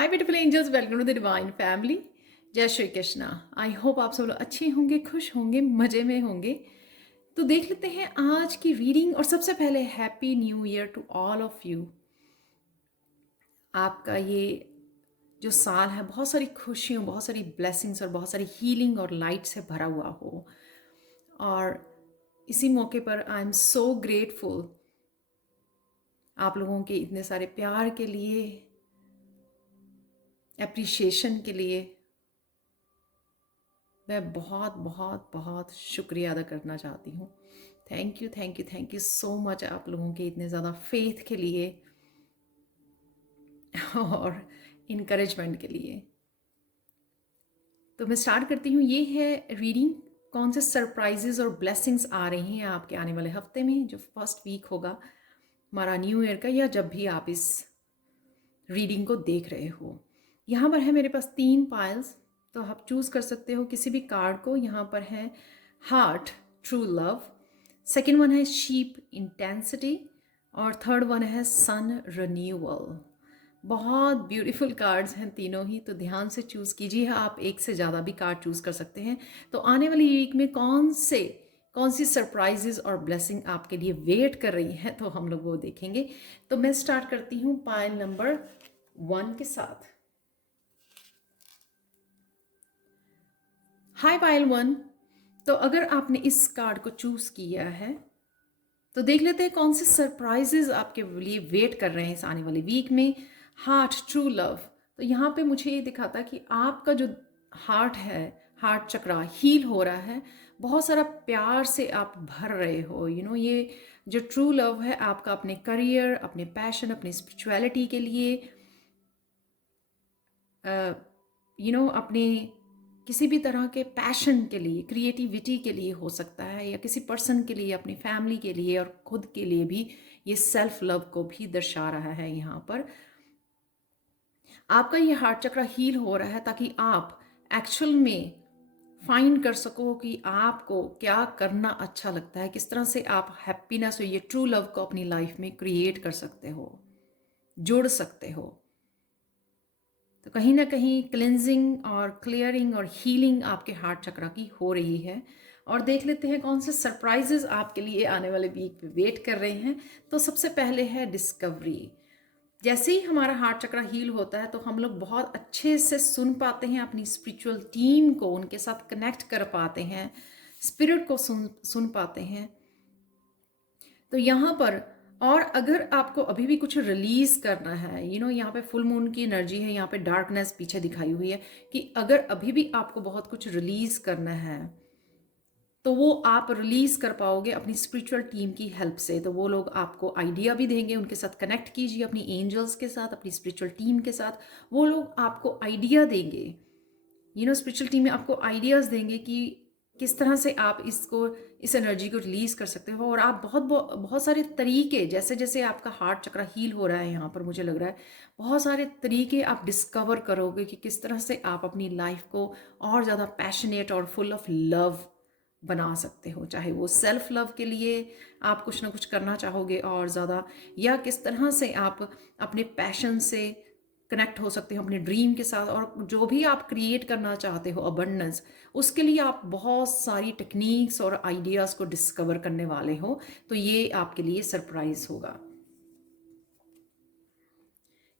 Hi beautiful angels, welcome to the divine family. जय Shri Krishna. I hope आप सब लोग अच्छे होंगे, खुश होंगे, मज़े में होंगे। तो देख लेते हैं आज की रीडिंग। और सबसे पहले happy new year to all of you. आपका ये जो साल है बहुत सारी खुशियों, बहुत सारी ब्लेसिंग्स और बहुत सारी हीलिंग और लाइट से भरा हुआ हो। और इसी मौके पर आई एम सो ग्रेटफुल आप लोगों के इतने सारे प्यार के लिए, एप्रिशिएशन के लिए। मैं बहुत बहुत बहुत शुक्रिया अदा करना चाहती हूँ। Thank you, thank you, thank you so much आप लोगों के इतने ज़्यादा फेथ के लिए और इनकरेजमेंट के लिए। तो मैं स्टार्ट करती हूँ। ये है रीडिंग, कौन से सरप्राइजेस और ब्लेसिंग्स आ रही हैं आपके आने वाले हफ्ते में, जो फर्स्ट वीक होगा हमारा न्यू ईयर का, या जब भी आप इस रीडिंग को देख रहे हो। यहाँ पर है मेरे पास 3 पाइल्स, तो आप चूज़ कर सकते हो किसी भी कार्ड को। यहाँ पर है heart, true love. Second one है शीप, इंटेंसिटी। और थर्ड वन है सन, रिन्यूअल। बहुत ब्यूटीफुल कार्ड्स हैं तीनों ही, तो ध्यान से चूज़ कीजिए। आप एक से ज़्यादा भी कार्ड चूज़ कर सकते हैं। तो आने वाली वीक में कौन सी सरप्राइजेस और ब्लेसिंग आपके लिए वेट कर रही हैं, तो हम लोग वो देखेंगे। तो मैं स्टार्ट करती हूँ पाइल नंबर 1 के साथ। हाय पाइल 1। तो अगर आपने इस कार्ड को चूज किया है तो देख लेते हैं कौन से सरप्राइजेस आपके लिए वेट कर रहे हैं इस आने वाली वीक में। Heart, true love. तो यहाँ पे मुझे ये दिखाता कि आपका जो हार्ट है, हार्ट चक्रा हील हो रहा है। बहुत सारा प्यार से आप भर रहे हो। ये जो ट्रू लव है आपका अपने करियर, अपने पैशन, अपनी स्पिरिचुअलिटी के लिए, अपने किसी भी तरह के पैशन के लिए, क्रिएटिविटी के लिए हो सकता है, या किसी पर्सन के लिए, अपनी फैमिली के लिए और खुद के लिए भी। ये सेल्फ लव को भी दर्शा रहा है। यहाँ पर आपका ये हार्ट चक्र हील हो रहा है ताकि आप एक्चुअल में फाइंड कर सको कि आपको क्या करना अच्छा लगता है, किस तरह से आप हैप्पीनेस और ये ट्रू लव को अपनी लाइफ में क्रिएट कर सकते हो, जोड़ सकते हो। तो कहीं ना कहीं क्लेंजिंग और क्लियरिंग और हीलिंग आपके हार्ट चक्र की हो रही है। और देख लेते हैं कौन से सरप्राइजेस आपके लिए आने वाले वीक पे वेट कर रहे हैं। तो सबसे पहले है डिस्कवरी। जैसे ही हमारा हार्ट चक्र हील होता है तो हम लोग बहुत अच्छे से सुन पाते हैं अपनी स्पिरिचुअल टीम को, उनके साथ कनेक्ट कर पाते हैं, स्पिरिट को सुन पाते हैं। तो यहाँ पर, और अगर आपको अभी भी कुछ रिलीज करना है, यहाँ पे फुल मून की एनर्जी है, यहाँ पे डार्कनेस पीछे दिखाई हुई है, कि अगर अभी भी आपको बहुत कुछ रिलीज करना है तो वो आप रिलीज कर पाओगे अपनी स्पिरिचुअल टीम की हेल्प से। तो वो लोग आपको आइडिया भी देंगे, उनके साथ कनेक्ट कीजिए, अपनी एंजल्स के साथ, अपनी स्पिरिचुअल टीम के साथ। वो लोग आपको आइडिया देंगे, स्पिरिचुअल टीम में आपको आइडियाज देंगे कि किस तरह से आप इस एनर्जी को रिलीज कर सकते हो। और आप बहुत बहुत बहुत सारे तरीके, जैसे जैसे आपका हार्ट चक्र हील हो रहा है यहाँ पर मुझे लग रहा है बहुत सारे तरीके आप डिस्कवर करोगे कि किस तरह से आप अपनी लाइफ को और ज़्यादा पैशनेट और फुल ऑफ लव बना सकते हो। चाहे वो सेल्फ लव के लिए आप कुछ ना कुछ करना चाहोगे और ज़्यादा, या किस तरह से आप अपने पैशन से कनेक्ट हो सकते हो अपने ड्रीम के साथ। और जो भी आप क्रिएट करना चाहते हो अबंडेंस, उसके लिए आप बहुत सारी टेक्निक्स और आइडियाज़ को डिस्कवर करने वाले हो। तो ये आपके लिए सरप्राइज होगा।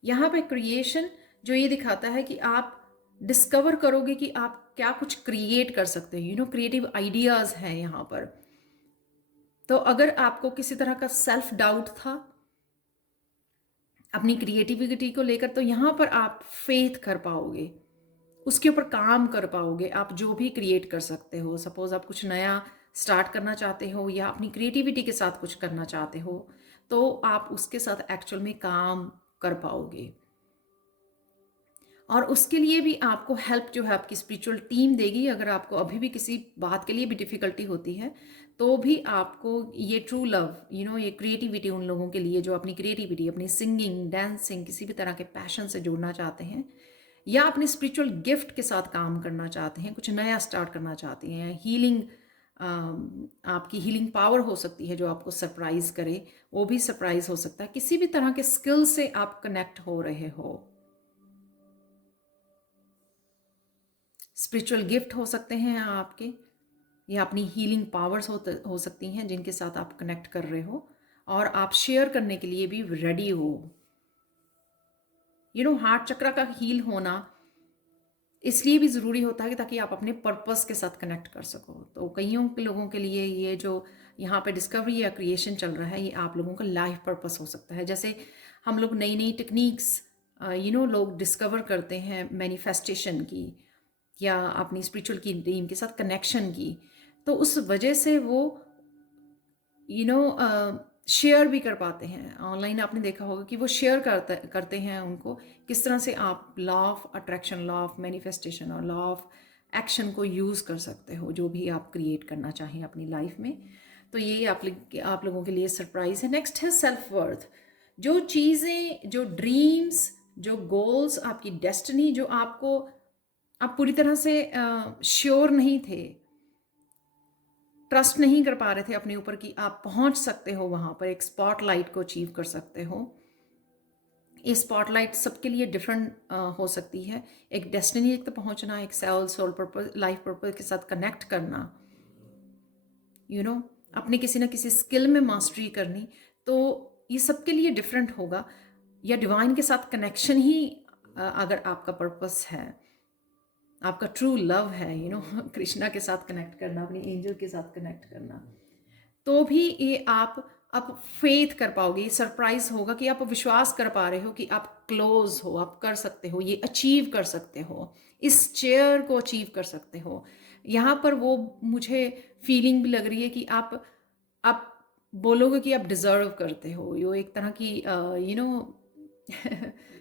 यहाँ पे क्रिएशन जो ये दिखाता है कि आप डिस्कवर करोगे कि आप क्या कुछ क्रिएट कर सकते हो। क्रिएटिव आइडियाज़ हैं यहाँ पर। तो अगर आपको किसी तरह का सेल्फ डाउट था अपनी क्रिएटिविटी को लेकर, तो यहाँ पर आप फेथ कर पाओगे, उसके ऊपर काम कर पाओगे। आप जो भी क्रिएट कर सकते हो, सपोज आप कुछ नया स्टार्ट करना चाहते हो या अपनी क्रिएटिविटी के साथ कुछ करना चाहते हो, तो आप उसके साथ एक्चुअल में काम कर पाओगे। और उसके लिए भी आपको हेल्प जो है आपकी स्पिरिचुअल टीम देगी। अगर आपको अभी भी किसी बात के लिए भी डिफ़िकल्टी होती है तो भी आपको ये ट्रू लव, ये क्रिएटिविटी उन लोगों के लिए जो अपनी क्रिएटिविटी, अपनी सिंगिंग, डांसिंग, किसी भी तरह के पैशन से जुड़ना चाहते हैं, या अपने स्पिरिचुअल गिफ्ट के साथ काम करना चाहते हैं, कुछ नया स्टार्ट करना चाहते हैं, हीलिंग, आपकी हीलिंग पावर हो सकती है जो आपको सरप्राइज करे, वो भी सरप्राइज हो सकता है। किसी भी तरह के स्किल से आप कनेक्ट हो रहे हो, स्पिरिचुअल गिफ्ट हो सकते हैं आपके, या अपनी हीलिंग पावर्स हो सकती हैं जिनके साथ आप कनेक्ट कर रहे हो, और आप शेयर करने के लिए भी रेडी हो। हार्ट चक्र का हील होना इसलिए भी ज़रूरी होता है कि ताकि आप अपने पर्पस के साथ कनेक्ट कर सको। तो कईयों के लोगों के लिए ये जो यहाँ पे डिस्कवरी या क्रिएशन चल रहा है, ये आप लोगों का लाइफ पर्पस हो सकता है। जैसे हम लोग नई नई टेक्निक्स लोग डिस्कवर करते हैं मैनिफेस्टेशन की, या अपनी स्पिरिचुअल की टीम के साथ कनेक्शन की, तो उस वजह से वो शेयर भी कर पाते हैं। ऑनलाइन आपने देखा होगा कि वो शेयर करते हैं उनको किस तरह से आप law of attraction, law of manifestation और लॉ ऑफ एक्शन को यूज़ कर सकते हो जो भी आप क्रिएट करना चाहें अपनी लाइफ में। तो ये आप लोगों के लिए सरप्राइज है। नेक्स्ट है सेल्फ वर्थ। जो चीज़ें, जो ड्रीम्स, जो गोल्स, आपकी डेस्टिनी जो आप पूरी तरह से श्योर नहीं थे, ट्रस्ट नहीं कर पा रहे थे अपने ऊपर कि आप पहुंच सकते हो वहां पर, एक स्पॉटलाइट को अचीव कर सकते हो। ये स्पॉटलाइट सबके लिए डिफरेंट हो सकती है। एक डेस्टिनी तक पहुंचना, एक सोल पर्पस, लाइफ पर्पस के साथ कनेक्ट करना, अपने किसी ना किसी स्किल में मास्टरी करनी, तो ये सबके लिए डिफरेंट होगा। या डिवाइन के साथ कनेक्शन ही अगर आपका पर्पस है, आपका ट्रू लव है, कृष्णा के साथ कनेक्ट करना, अपने एंजल के साथ कनेक्ट करना, तो भी ये आप फेथ कर पाओगे। ये सरप्राइज होगा कि आप विश्वास कर पा रहे हो कि आप क्लोज हो, आप कर सकते हो, ये अचीव कर सकते हो, इस चेयर को अचीव कर सकते हो। यहाँ पर वो मुझे फीलिंग भी लग रही है कि आप बोलोगे कि आप डिजर्व करते हो। ये एक तरह की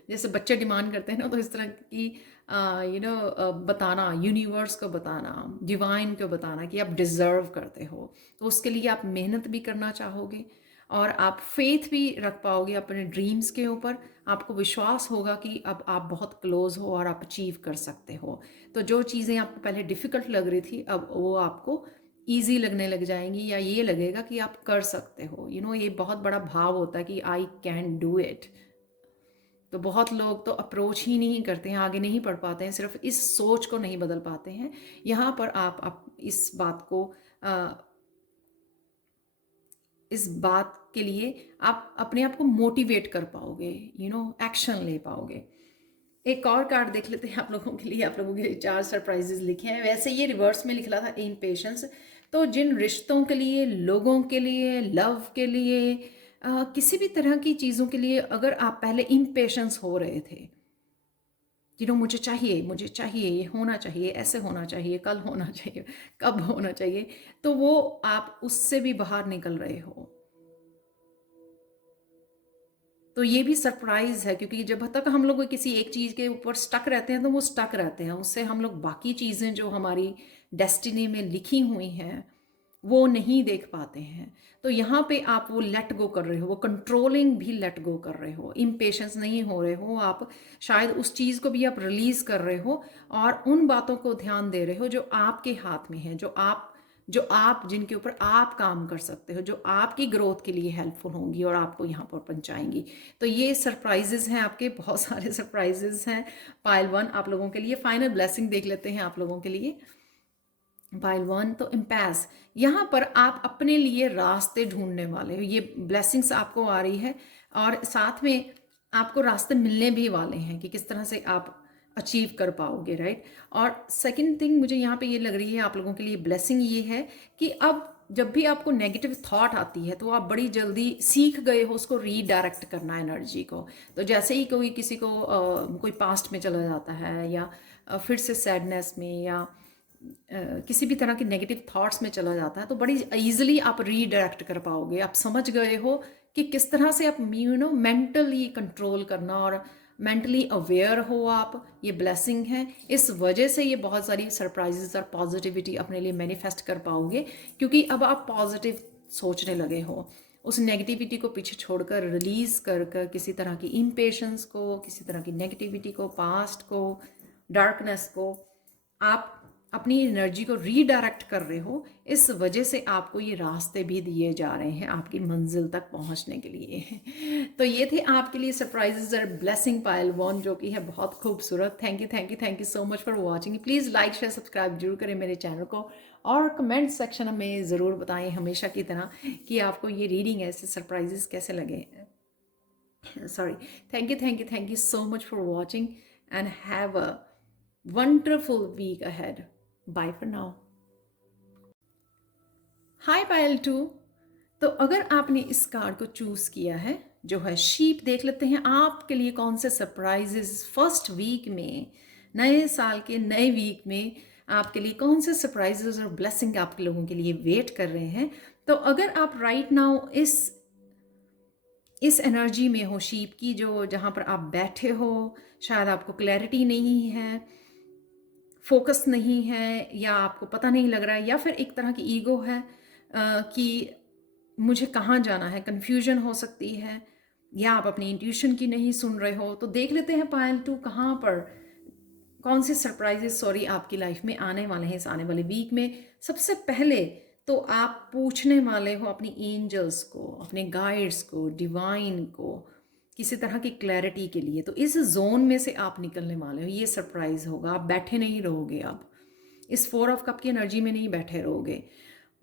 जैसे बच्चे डिमांड करते हैं ना, तो इस तरह की बताना, यूनिवर्स को बताना, डिवाइन को बताना कि आप डिजर्व करते हो। तो उसके लिए आप मेहनत भी करना चाहोगे और आप फेथ भी रख पाओगे अपने ड्रीम्स के ऊपर। आपको विश्वास होगा कि अब आप बहुत क्लोज हो और आप अचीव कर सकते हो। तो जो चीज़ें आपको पहले डिफ़िकल्ट लग रही थी, अब वो आपको ईजी लगने लग जाएंगी, या ये लगेगा कि आप कर सकते हो। ये बहुत बड़ा भाव होता है कि आई कैन डू इट। तो बहुत लोग तो अप्रोच ही नहीं करते हैं, आगे नहीं बढ़ पाते हैं, सिर्फ इस सोच को नहीं बदल पाते हैं। यहाँ पर आप इस बात को इस बात के लिए आप अपने आप को मोटिवेट कर पाओगे, एक्शन ले पाओगे। एक और कार्ड देख लेते हैं आप लोगों के लिए। आप लोगों के लिए 4 सरप्राइजेस लिखे हैं। वैसे ये रिवर्स में लिखा था इम्पेशेंस। तो जिन रिश्तों के लिए, लोगों के लिए, लव के लिए, किसी भी तरह की चीज़ों के लिए अगर आप पहले इम्पेशेंस हो रहे थे, मुझे चाहिए, ये होना चाहिए, ऐसे होना चाहिए, कल होना चाहिए, कब होना चाहिए, तो वो आप उससे भी बाहर निकल रहे हो। तो ये भी सरप्राइज है, क्योंकि जब तक हम लोग किसी एक चीज़ के ऊपर स्टक रहते हैं तो वो स्टक रहते हैं, उससे हम लोग बाकी चीज़ें जो हमारी डेस्टिनी में लिखी हुई हैं वो नहीं देख पाते हैं। तो यहाँ पे आप वो लेट गो कर रहे हो, वो कंट्रोलिंग भी लेट गो कर रहे हो, इम्पेशेंस नहीं हो रहे हो आप। शायद उस चीज़ को भी आप रिलीज़ कर रहे हो और उन बातों को ध्यान दे रहे हो जो आपके हाथ में है, जो आप जिनके ऊपर आप काम कर सकते हो, जो आपकी ग्रोथ के लिए हेल्पफुल होंगी और आपको यहाँ पर पहुँचाएंगी। तो ये सरप्राइजेस हैं आपके, बहुत सारे सरप्राइजेस हैं। पाइल 1 आप लोगों के लिए। फाइनल ब्लेसिंग देख लेते हैं आप लोगों के लिए। पाइल 1 तो इम्पैस, यहाँ पर आप अपने लिए रास्ते ढूंढने वाले हो। ये ब्लेसिंग्स आपको आ रही है और साथ में आपको रास्ते मिलने भी वाले हैं कि किस तरह से आप अचीव कर पाओगे, राइट। और सेकंड थिंग मुझे यहाँ पे ये लग रही है आप लोगों के लिए ब्लेसिंग ये है कि अब जब भी आपको नेगेटिव थॉट आती है तो आप बड़ी जल्दी सीख गए हो उसको रीडायरेक्ट करना, एनर्जी को। तो जैसे ही कोई किसी को कोई पास्ट में चला जाता है, या फिर से सैडनेस में, या किसी भी तरह के नेगेटिव थॉट्स में चला जाता है, तो बड़ी ईजिली आप रीडायरेक्ट कर पाओगे। आप समझ गए हो कि किस तरह से आप मेंटली कंट्रोल करना, और मेंटली अवेयर हो आप। ये ब्लेसिंग है, इस वजह से ये बहुत सारी सरप्राइजेस और पॉजिटिविटी अपने लिए मैनिफेस्ट कर पाओगे, क्योंकि अब आप पॉजिटिव सोचने लगे हो। उस नेगेटिविटी को पीछे छोड़कर, रिलीज कर किसी तरह की इम्पेशेंस को, किसी तरह की नेगेटिविटी को, पास्ट को, डार्कनेस को आप अपनी एनर्जी को रीडायरेक्ट कर रहे हो, इस वजह से आपको ये रास्ते भी दिए जा रहे हैं आपकी मंजिल तक पहुंचने के लिए। तो ये थे आपके लिए सरप्राइजेज और ब्लेसिंग पायल वन, जो कि है बहुत खूबसूरत। Thank you thank you thank you so much for watching. Please like share subscribe जरूर करें मेरे चैनल को, और कमेंट सेक्शन में ज़रूर बताएं हमेशा की तरह कि आपको ये रीडिंग ऐसे सरप्राइजेस कैसे लगे। Sorry. Thank you so much for watching, and have a wonderful week ahead. Bye for now. हाय पायल 2। तो अगर आपने इस कार्ड को चूज किया है जो है शीप, देख लेते हैं आपके लिए कौन से सरप्राइजेस फर्स्ट वीक में, नए साल के नए वीक में आपके लिए कौन से सरप्राइजेस और ब्लेसिंग आपके लोगों के लिए वेट कर रहे हैं। तो अगर आप राइट नाउ इस एनर्जी में हो शीप की, जो जहाँ पर आप बैठे हो, शायद आपको क्लैरिटी नहीं है, फोकस नहीं है, या आपको पता नहीं लग रहा है, या फिर एक तरह की ईगो है कि मुझे कहाँ जाना है, कन्फ्यूजन हो सकती है, या आप अपनी इंट्यूशन की नहीं सुन रहे हो। तो देख लेते हैं पायल 2 कहाँ पर कौन से सरप्राइजेस आपकी लाइफ में आने वाले हैं इस आने वाले वीक में। सबसे पहले तो आप पूछने वाले हो अपनी एंजल्स को, अपने गाइड्स को, डिवाइन को, किसी तरह की क्लैरिटी के लिए। तो इस जोन में से आप निकलने वाले हो, ये सरप्राइज होगा। आप बैठे नहीं रहोगे, आप इस 4 ऑफ कप की एनर्जी में नहीं बैठे रहोगे।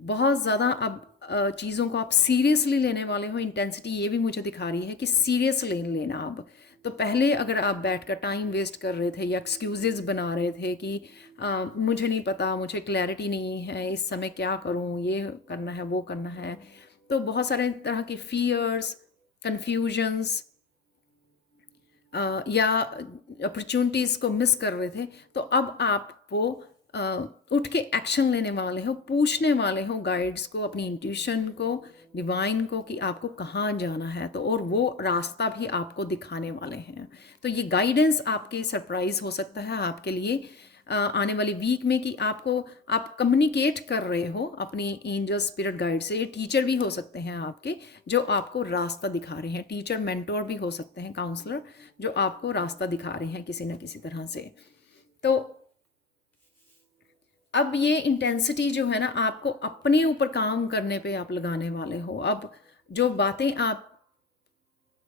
बहुत ज़्यादा अब चीज़ों को आप सीरियसली लेने वाले हो। इंटेंसिटी ये भी मुझे दिखा रही है कि सीरियस लेना अब। तो पहले अगर आप बैठकर टाइम वेस्ट कर रहे थे या एक्सक्यूजेस बना रहे थे कि मुझे नहीं पता, मुझे क्लैरिटी नहीं है, इस समय क्या करूं, ये करना है वो करना है, तो बहुत सारे तरह के फियर्स, कन्फ्यूजन्स या अपॉर्चुनिटीज़ को मिस कर रहे थे, तो अब आप वो उठ के एक्शन लेने वाले हो, पूछने वाले हो गाइड्स को, अपनी इंट्यूशन को, डिवाइन को कि आपको कहाँ जाना है। तो और वो रास्ता भी आपको दिखाने वाले हैं। तो ये गाइडेंस आपके सरप्राइज हो सकता है आपके लिए आने वाली वीक में, कि आप कम्युनिकेट कर रहे हो अपनी एंजल स्पिरिट गाइड से। ये टीचर भी हो सकते हैं आपके, जो आपको रास्ता दिखा रहे हैं। टीचर, मेंटोर भी हो सकते हैं, काउंसलर, जो आपको रास्ता दिखा रहे हैं किसी न किसी तरह से। तो अब ये इंटेंसिटी जो है ना, आपको अपने ऊपर काम करने पे आप लगाने वाले हो। अब जो बातें आप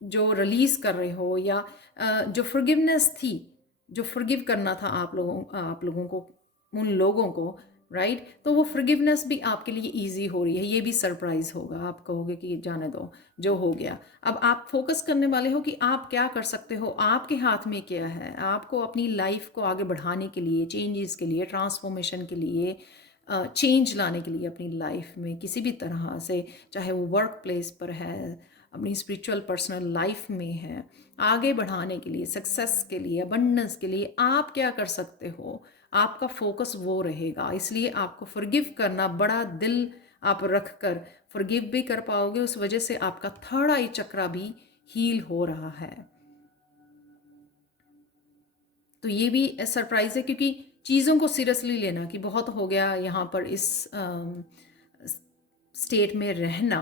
जो रिलीज कर रहे हो, या जो फॉरगिवनेस थी, जो फॉरगिव करना था आप लोगों को, उन लोगों को, राइट, तो वो फॉरगिवनेस भी आपके लिए इजी हो रही है। ये भी सरप्राइज होगा। आप कहोगे कि जाने दो, जो हो गया। अब आप फोकस करने वाले हो कि आप क्या कर सकते हो, आपके हाथ में क्या है। आपको अपनी लाइफ को आगे बढ़ाने के लिए, चेंजेस के लिए, ट्रांसफॉर्मेशन के लिए, चेंज लाने के लिए अपनी लाइफ में किसी भी तरह से, चाहे वो वर्क प्लेस पर है, अपनी स्पिरिचुअल पर्सनल लाइफ में है, आगे बढ़ाने के लिए, सक्सेस के लिए, अबंडेंस के लिए आप क्या कर सकते हो, आपका फोकस वो रहेगा। इसलिए आपको फॉरगिव करना, बड़ा दिल आप रख कर फॉरगिव भी कर पाओगे। उस वजह से आपका थर्ड आई चक्रा भी हील हो रहा है। तो ये भी सरप्राइज है, क्योंकि चीज़ों को सीरियसली लेना कि बहुत हो गया यहाँ पर इस स्टेट में रहना,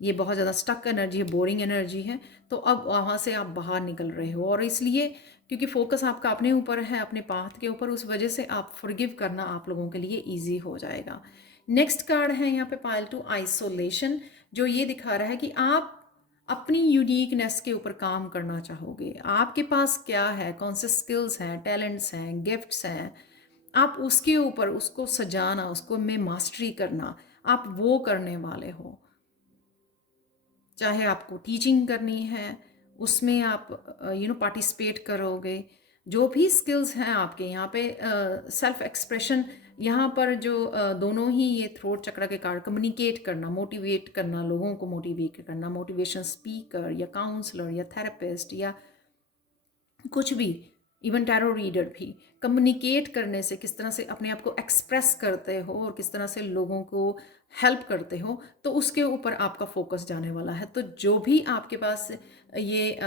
ये बहुत ज़्यादा स्टक एनर्जी है, बोरिंग एनर्जी है। तो अब वहाँ से आप बाहर निकल रहे हो, और इसलिए क्योंकि फोकस आपका अपने ऊपर है, अपने पाथ के ऊपर, उस वजह से आप फॉरगिव करना आप लोगों के लिए ईजी हो जाएगा। नेक्स्ट कार्ड है यहाँ पे पाइल 2, आइसोलेशन, जो ये दिखा रहा है कि आप अपनी यूनिकनेस के ऊपर काम करना चाहोगे। आपके पास क्या है, कौन से स्किल्स हैं, टैलेंट्स हैं, गिफ्ट्स हैं, आप उसके ऊपर उसको सजाना, उसको में मास्टरी करना, आप वो करने वाले हो। चाहे आपको टीचिंग करनी है, उसमें आप पार्टिसिपेट करोगे। जो भी स्किल्स हैं आपके यहाँ पे, सेल्फ एक्सप्रेशन, यहाँ पर जो दोनों ही ये थ्रोट चक्र के कार्ड, कम्युनिकेट करना, मोटिवेट करना, लोगों को मोटिवेट करना, मोटिवेशन स्पीकर या काउंसलर या थेरेपिस्ट या कुछ भी, इवन टैरो रीडर भी, कम्युनिकेट करने से, किस तरह से अपने आप को एक्सप्रेस करते हो और किस तरह से लोगों को हेल्प करते हो, तो उसके ऊपर आपका फोकस जाने वाला है। तो जो भी आपके पास ये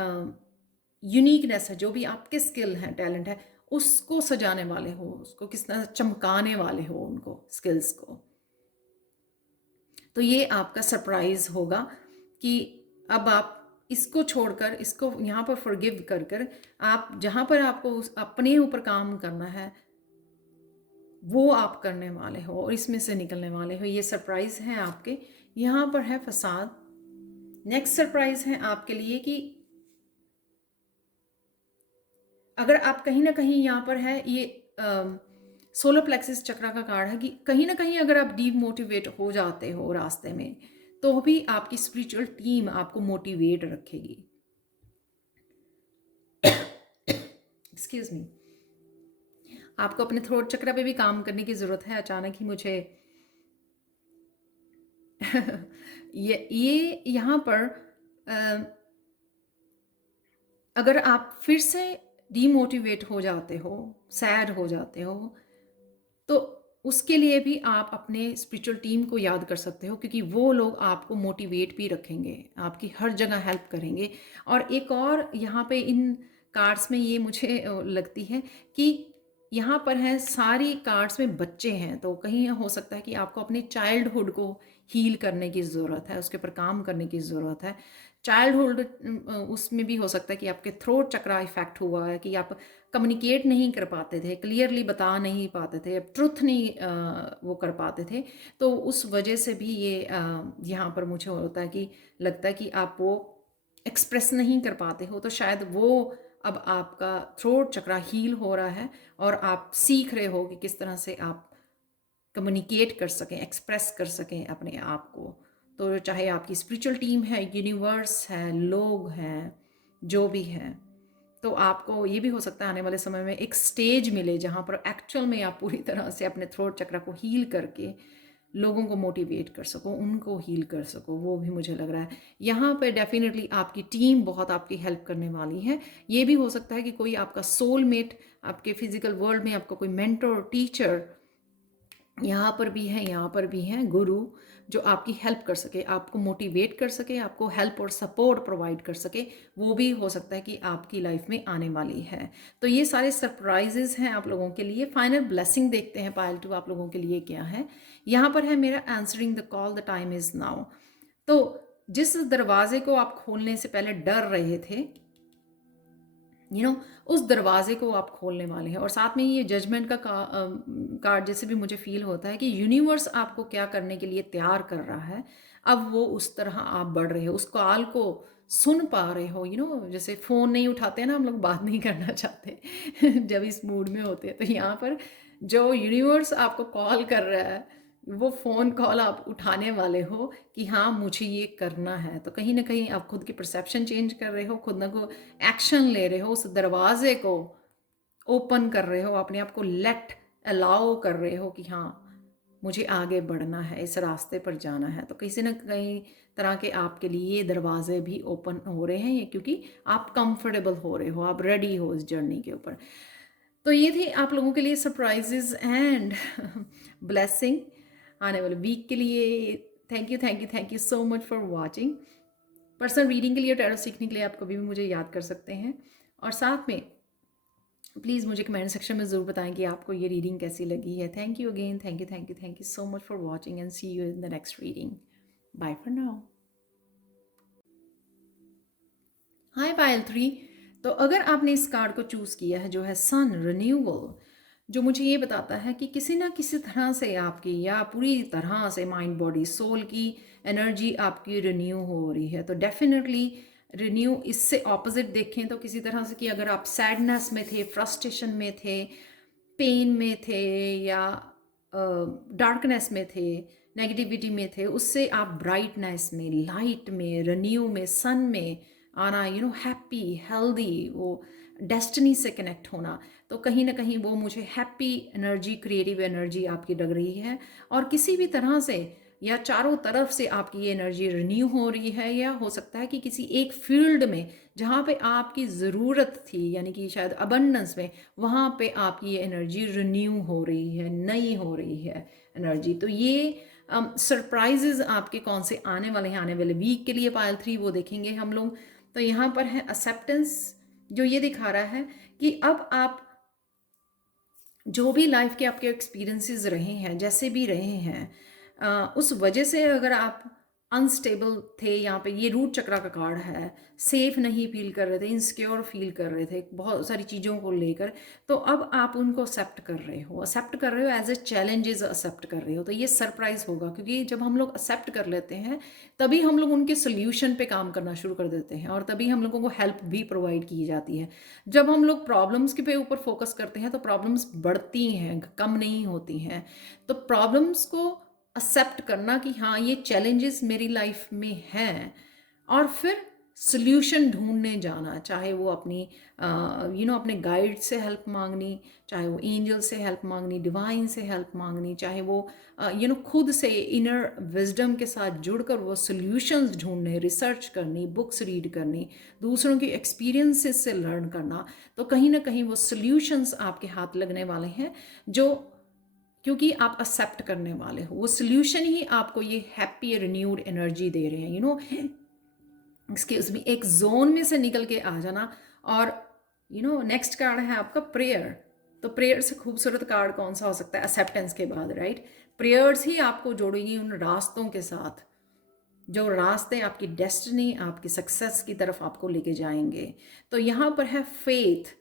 यूनिकनेस है, जो भी आपके स्किल हैं, टैलेंट है, उसको सजाने वाले हो, उसको किस तरह चमकाने वाले हो, उनको स्किल्स को। तो ये आपका सरप्राइज होगा कि अब आप इसको छोड़कर, इसको यहाँ पर फॉरगिव कर कर, आप जहाँ पर आपको अपने ऊपर काम करना है, वो आप करने वाले हो और इसमें से निकलने वाले हो। ये सरप्राइज है आपके। यहाँ पर है फसाद। नेक्स्ट सरप्राइज है आपके लिए कि अगर आप कहीं ना कहीं यहाँ पर है ये सोलर प्लेक्सिस चक्रा का कार्ड है कि कहीं ना कहीं अगर आप डीमोटिवेट हो जाते हो रास्ते में, तो भी आपकी स्पिरिचुअल टीम आपको मोटिवेट रखेगी। Excuse me. आपको अपने थ्रोट चक्रा पे भी काम करने की ज़रूरत है। अचानक ही मुझे ये यहाँ पर अगर आप फिर से डीमोटिवेट हो जाते हो, सैड हो जाते हो, तो उसके लिए भी आप अपने स्पिरिचुअल टीम को याद कर सकते हो, क्योंकि वो लोग आपको मोटिवेट भी रखेंगे, आपकी हर जगह हेल्प करेंगे। और एक और यहाँ पे इन कार्ड्स में ये मुझे लगती है कि यहाँ पर है सारी कार्ड्स में बच्चे हैं, तो कहीं हो सकता है कि आपको अपने चाइल्डहुड को हील करने की ज़रूरत है, उसके ऊपर काम करने की ज़रूरत है। चाइल्डहुड उसमें भी हो सकता है कि आपके थ्रोट चक्रा इफेक्ट हुआ है, कि आप कम्युनिकेट नहीं कर पाते थे, क्लियरली बता नहीं पाते थे, ट्रुथ नहीं वो कर पाते थे। तो उस वजह से भी ये यहाँ पर मुझे होता है कि लगता है कि आप वो एक्सप्रेस नहीं कर पाते हो, तो शायद वो अब आपका थ्रोट चक्रा हील हो रहा है और आप सीख रहे हो कि किस तरह से आप कम्युनिकेट कर सकें, एक्सप्रेस कर सकें अपने आप को। तो चाहे आपकी स्पिरिचुअल टीम है, यूनिवर्स है, लोग हैं, जो भी है, तो आपको ये भी हो सकता है आने वाले समय में एक स्टेज मिले जहाँ पर एक्चुअल में आप पूरी तरह से अपने थ्रोट चक्रा को हील करके लोगों को मोटिवेट कर सको, उनको हील कर सको। वो भी मुझे लग रहा है यहाँ पे डेफिनेटली आपकी टीम बहुत आपकी हेल्प करने वाली है। ये भी हो सकता है कि कोई आपका सोलमेट आपके फिजिकल वर्ल्ड में, आपका कोई मेंटर, टीचर यहाँ पर भी है, यहाँ पर भी है गुरु, जो आपकी हेल्प कर सके, आपको मोटिवेट कर सके, आपको हेल्प और सपोर्ट प्रोवाइड कर सके। वो भी हो सकता है कि आपकी लाइफ में आने वाली है। तो ये सारे सरप्राइजेस हैं आप लोगों के लिए। फाइनल ब्लेसिंग देखते हैं पायल 2 आप लोगों के लिए क्या है। यहाँ पर है मेरा answering the call, the time is now. तो जिस दरवाजे को आप खोलने से पहले डर रहे थे, उस दरवाजे को आप खोलने वाले हैं। और साथ में ये जजमेंट का कार्ड जैसे भी मुझे फील होता है कि यूनिवर्स आपको क्या करने के लिए तैयार कर रहा है। अब वो उस तरह आप बढ़ रहे हो, उस कॉल को सुन पा रहे हो। जैसे फ़ोन नहीं उठाते ना हम लोग, बात नहीं करना चाहते जब इस मूड में होते हैं, तो यहाँ पर जो यूनिवर्स आपको कॉल कर रहा है, वो फ़ोन कॉल आप उठाने वाले हो कि हाँ मुझे ये करना है। तो कहीं ना कहीं आप खुद की परसेप्शन चेंज कर रहे हो, खुद ना को एक्शन ले रहे हो, उस दरवाजे को ओपन कर रहे हो, अपने आप को लेट अलाउ कर रहे हो कि हाँ मुझे आगे बढ़ना है, इस रास्ते पर जाना है। तो किसी न कहीं तरह के आपके लिए ये दरवाजे भी ओपन हो रहे हैं, ये क्योंकि आप कंफर्टेबल हो रहे हो, आप रेडी हो इस जर्नी के ऊपर। तो ये थी आप लोगों के लिए सरप्राइजेज एंड ब्लेसिंग आने वाले वीक के लिए। Thank you so much for watching. Personal reading के लिए, टैरो सीखने के लिए आप कभी भी मुझे याद कर सकते हैं। और साथ में प्लीज़ मुझे कमेंट सेक्शन में ज़रूर बताएं कि आपको ये रीडिंग कैसी लगी है। Thank you again, thank you so much for watching and see you in the next reading. Bye for now. Hi Payal 3। तो अगर आपने इस कार्ड को चूज़ किया है जो है सन रिन्यूअल, जो मुझे ये बताता है कि किसी ना किसी तरह से आपकी, या पूरी तरह से माइंड बॉडी सोल की एनर्जी आपकी रिन्यू हो रही है। तो डेफिनेटली रिन्यू, इससे ऑपोजिट देखें तो किसी तरह से कि अगर आप सैडनेस में थे, फ्रस्ट्रेशन में थे, पेन में थे, या डार्कनेस में थे, नेगेटिविटी में थे, उससे आप ब्राइटनेस में, लाइट में, रिन्यू में, सन में आना, हैप्पी, हेल्दी, वो डेस्टिनी से कनेक्ट होना। तो कहीं ना कहीं वो मुझे हैप्पी एनर्जी, क्रिएटिव एनर्जी आपकी लग रही है। और किसी भी तरह से या चारों तरफ से आपकी ये एनर्जी रिन्यू हो रही है, या हो सकता है कि किसी एक फील्ड में जहाँ पे आपकी ज़रूरत थी, यानी कि शायद अबंडेंस में, वहाँ पे आपकी ये एनर्जी रिन्यू हो रही है, नई हो रही है एनर्जी। तो ये सरप्राइजेज आपके कौन से आने वाले हैं आने वाले वीक के लिए पायल 3, वो देखेंगे हम लोग। तो यहाँ पर है एक्सेप्टेंस, जो ये दिखा रहा है कि अब आप जो भी लाइफ के आपके एक्सपीरियंसेस रहे हैं, जैसे भी रहे हैं, उस वजह से अगर आप अनस्टेबल थे, यहाँ पे ये रूट चक्रा का कार्ड है, सेफ नहीं फील कर रहे थे, इनसिक्योर फील कर रहे थे बहुत सारी चीज़ों को लेकर, तो अब आप उनको एक्सेप्ट कर रहे हो एज ए चैलेंजेस एक्सेप्ट कर रहे हो। तो ये सरप्राइज होगा, क्योंकि जब हम लोग एक्सेप्ट कर लेते हैं तभी हम लोग उनके सोल्यूशन पे काम करना शुरू कर देते हैं, और तभी हम लोगों को हेल्प भी प्रोवाइड की जाती है। जब हम लोग प्रॉब्लम्स के पे ऊपर फोकस करते हैं तो प्रॉब्लम्स बढ़ती हैं, कम नहीं होती हैं। तो प्रॉब्लम्स को एक्सेप्ट करना कि हाँ ये चैलेंजेस मेरी लाइफ में हैं, और फिर सोल्यूशन ढूंढने जाना, चाहे वो अपनी अपने गाइड से हेल्प मांगनी, चाहे वो एंजल से हेल्प मांगनी, डिवाइन से हेल्प मांगनी, चाहे वो खुद से इनर विजडम के साथ जुड़कर वो सोल्यूशंस ढूंढने, रिसर्च करनी, बुक्स रीड करनी, दूसरों के एक्सपीरियंसेस से लर्न करना। तो कहीं ना कहीं वो सोल्यूशंस आपके हाथ लगने वाले हैं, जो क्योंकि आप एक्सेप्ट करने वाले हो, वो सोल्यूशन ही आपको ये हैप्पी रिन्यूड एनर्जी दे रहे हैं। एक्सक्यूज मी, एक जोन में से निकल के आ जाना। और नेक्स्ट कार्ड है आपका प्रेयर। तो प्रेयर से खूबसूरत कार्ड कौन सा हो सकता है एक्सेप्टेंस के बाद, राइट? प्रेयर्स ही आपको जोड़ेगी उन रास्तों के साथ, जो रास्ते आपकी डेस्टिनी, आपकी सक्सेस की तरफ आपको लेके जाएंगे। तो यहाँ पर है फेथ।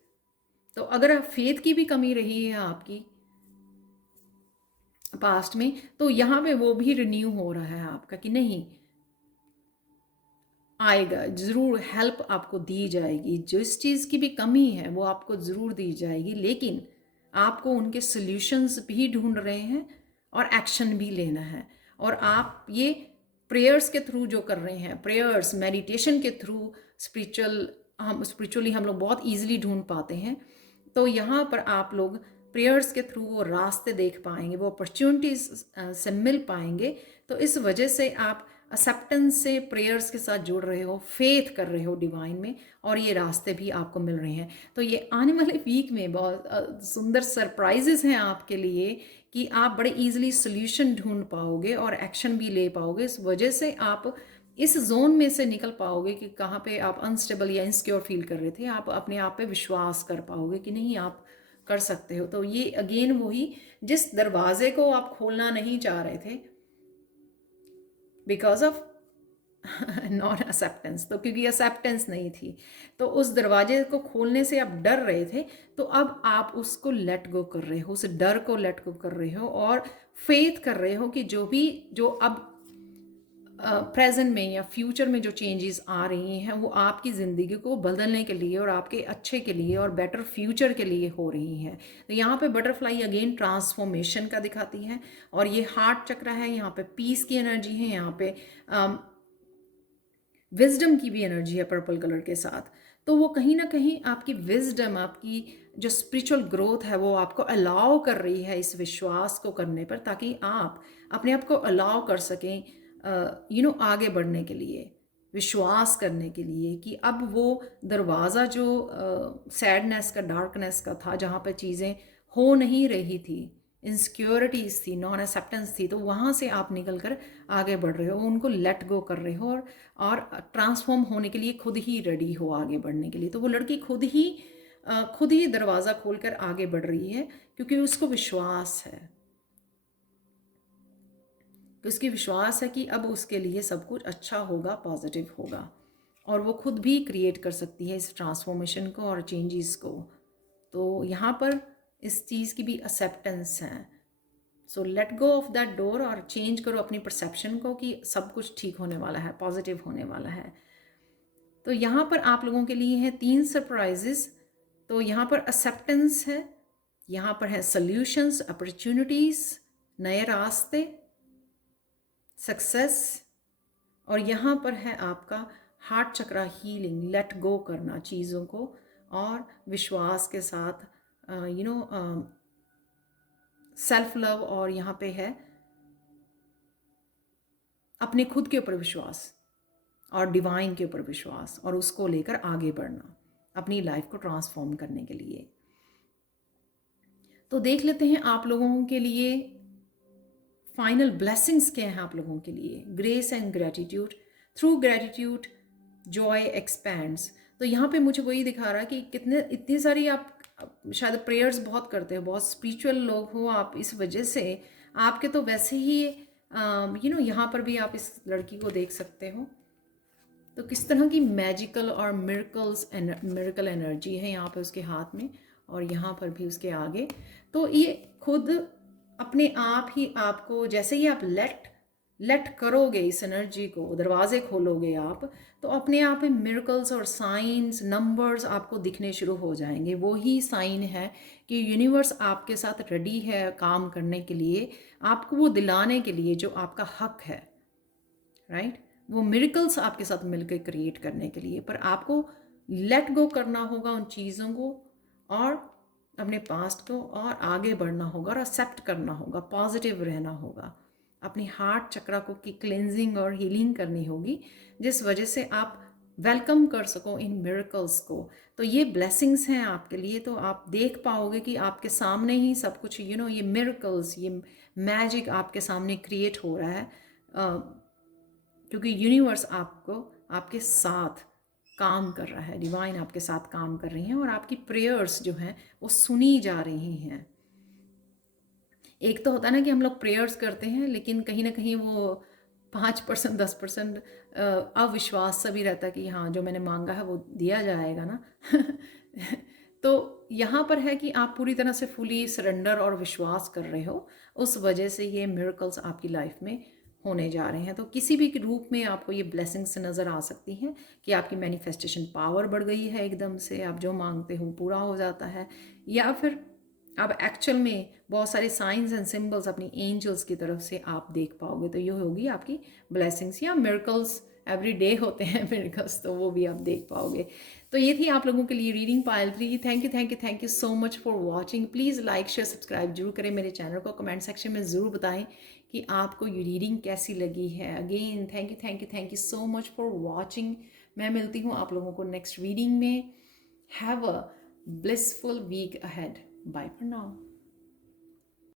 तो अगर फेथ की भी कमी रही है आपकी पास्ट में, तो यहाँ पे वो भी रिन्यू हो रहा है आपका कि नहीं, आएगा ज़रूर, हेल्प आपको दी जाएगी, जिस चीज़ की भी कमी है वो आपको ज़रूर दी जाएगी, लेकिन आपको उनके सल्यूशंस भी ढूंढ रहे हैं और एक्शन भी लेना है। और आप ये प्रेयर्स के थ्रू जो कर रहे हैं, प्रेयर्स मेडिटेशन के थ्रू, स्पिरिचुअली हम लोग बहुत ईजिली ढूंढ पाते हैं। तो यहाँ पर आप लोग प्रेयर्स के थ्रू वो रास्ते देख पाएंगे, वो अपॉर्चुनिटीज से मिल पाएंगे। तो इस वजह से आप एक्सेप्टेंस से प्रेयर्स के साथ जुड़ रहे हो, फेथ कर रहे हो डिवाइन में, और ये रास्ते भी आपको मिल रहे हैं। तो ये आने वाले वीक में बहुत सुंदर सरप्राइजेस हैं आपके लिए, कि आप बड़े इजीली सोल्यूशन ढूंढ पाओगे और एक्शन भी ले पाओगे। इस वजह से आप इस जोन में से निकल पाओगे कि कहाँ पे आप अनस्टेबल या इनसिक्योर फील कर रहे थे, आप अपने आप पे विश्वास कर पाओगे कि नहीं आप कर सकते हो। तो ये अगेन वही, जिस दरवाजे को आप खोलना नहीं चाह रहे थे बिकॉज ऑफ नॉन एक्सेप्टेंस, तो क्योंकि एक्सेप्टेंस नहीं थी, तो उस दरवाजे को खोलने से आप डर रहे थे, तो अब आप उसको लेट गो कर रहे हो, उस डर को लेट गो कर रहे हो, और फेथ कर रहे हो कि जो अब प्रेजेंट में या फ्यूचर में जो चेंजेस आ रही हैं वो आपकी ज़िंदगी को बदलने के लिए और आपके अच्छे के लिए और बेटर फ्यूचर के लिए हो रही हैं। तो यहाँ पे बटरफ्लाई अगेन ट्रांसफॉर्मेशन का दिखाती है, और ये हार्ट चक्र है, यहाँ पे पीस की एनर्जी है, यहाँ पे विजडम की भी एनर्जी है पर्पल कलर के साथ। तो वो कहीं ना कहीं आपकी विजडम, आपकी जो स्पिरिचुअल ग्रोथ है वो आपको अलाउ कर रही है इस विश्वास को करने पर, ताकि आप अपने आप को अलाउ कर सकें आगे बढ़ने के लिए, विश्वास करने के लिए कि अब वो दरवाज़ा जो सैडनेस का, डार्कनेस का था, जहाँ पर चीज़ें हो नहीं रही थी, इनसिक्योरिटीज़ थी, नॉन एक्सेप्टेंस थी, तो वहाँ से आप निकल कर आगे बढ़ रहे हो, उनको लेट गो कर रहे हो, और ट्रांसफॉर्म होने के लिए खुद ही रेडी हो आगे बढ़ने के लिए। तो वो लड़की खुद ही दरवाज़ा खोलकर आगे बढ़ रही है, क्योंकि उसको विश्वास है, तो उसकी विश्वास है कि अब उसके लिए सब कुछ अच्छा होगा, पॉजिटिव होगा, और वो खुद भी क्रिएट कर सकती है इस ट्रांसफॉर्मेशन को और चेंजेस को। तो यहाँ पर इस चीज़ की भी एक्सेप्टेंस है। So let go of that door और चेंज करो अपनी परसेप्शन को कि सब कुछ ठीक होने वाला है, पॉजिटिव होने वाला है। तो यहाँ पर आप लोगों के लिए हैं 3 सरप्राइजेस। तो यहाँ पर एक्सेप्टेंस है, यहाँ पर है सॉल्यूशंस, अपॉर्चुनिटीज़, नए रास्ते, सक्सेस, और यहाँ पर है आपका हार्ट चक्रा हीलिंग, लेट गो करना चीज़ों को और विश्वास के साथ, सेल्फ लव, और यहाँ पे है अपने खुद के ऊपर विश्वास और डिवाइन के ऊपर विश्वास, और उसको लेकर आगे बढ़ना अपनी लाइफ को ट्रांसफॉर्म करने के लिए। तो देख लेते हैं आप लोगों के लिए फाइनल ब्लेसिंग्स क्या हैं आप लोगों के लिए। Grace and gratitude, through gratitude Joy expands. तो यहाँ पे मुझे वही दिखा रहा है कि इतनी सारी आप शायद प्रेयर्स बहुत करते हो, बहुत स्पिरिचुअल लोग हो आप, इस वजह से आपके तो वैसे ही यहाँ पर भी आप इस लड़की को देख सकते हो। तो किस तरह की मैजिकल और मिरेकल एनर्जी है यहाँ पे उसके हाथ में, और यहाँ पर भी उसके आगे। तो ये खुद अपने आप ही आपको, जैसे ही आप लेट करोगे इस एनर्जी को, दरवाजे खोलोगे आप, तो अपने आप में मिरेकल्स और साइंस नंबर्स आपको दिखने शुरू हो जाएंगे। वो ही साइन है कि यूनिवर्स आपके साथ रेडी है काम करने के लिए, आपको वो दिलाने के लिए जो आपका हक है, राइट। वो मिरेकल्स आपके साथ मिलकर क्रिएट करने के लिए, पर आपको लेट गो करना होगा उन चीज़ों को, और अपने पास्ट को, और आगे बढ़ना होगा, और एक्सेप्ट करना होगा, पॉजिटिव रहना होगा, अपनी हार्ट चक्रा को की क्लेंजिंग और हीलिंग करनी होगी, जिस वजह से आप वेलकम कर सको इन मिरेकल्स को। तो ये ब्लेसिंग्स हैं आपके लिए। तो आप देख पाओगे कि आपके सामने ही सब कुछ, ये मिरेकल्स, ये मैजिक आपके सामने क्रिएट हो रहा है, क्योंकि यूनिवर्स आपको, आपके साथ काम कर रहा है, डिवाइन आपके साथ काम कर रही हैं, और आपकी प्रेयर्स जो हैं वो सुनी जा रही हैं। एक तो होता है ना कि हम लोग प्रेयर्स करते हैं, लेकिन कहीं ना कहीं वो 5% 10% अविश्वास सा भी रहता है कि हाँ, जो मैंने मांगा है वो दिया जाएगा ना। तो यहाँ पर है कि आप पूरी तरह से फुली सरेंडर और विश्वास कर रहे हो, उस वजह से ये मिरेकल्स आपकी लाइफ में होने जा रहे हैं। तो किसी भी रूप में आपको ये ब्लेसिंग्स नज़र आ सकती हैं कि आपकी मैनिफेस्टेशन पावर बढ़ गई है, एकदम से आप जो मांगते हो पूरा हो जाता है, या फिर अब एक्चुअल में बहुत सारे साइंस एंड सिंबल्स अपनी एंजल्स की तरफ से आप देख पाओगे। तो ये होगी आपकी ब्लेसिंग्स, या मिरेकल्स एवरी डे होते हैं मिरेकल्स, तो वो भी आप देख पाओगे। तो ये थी आप लोगों के लिए reading Payal 3। Thank you so much for watching. Please like share subscribe जरूर करें मेरे चैनल को, कमेंट सेक्शन में ज़रूर बताएं कि आपको ये रीडिंग कैसी लगी है। Again thank you so much for watching. मैं मिलती हूँ आप लोगों को नेक्स्ट रीडिंग में। Have a blissful week ahead. Bye for now.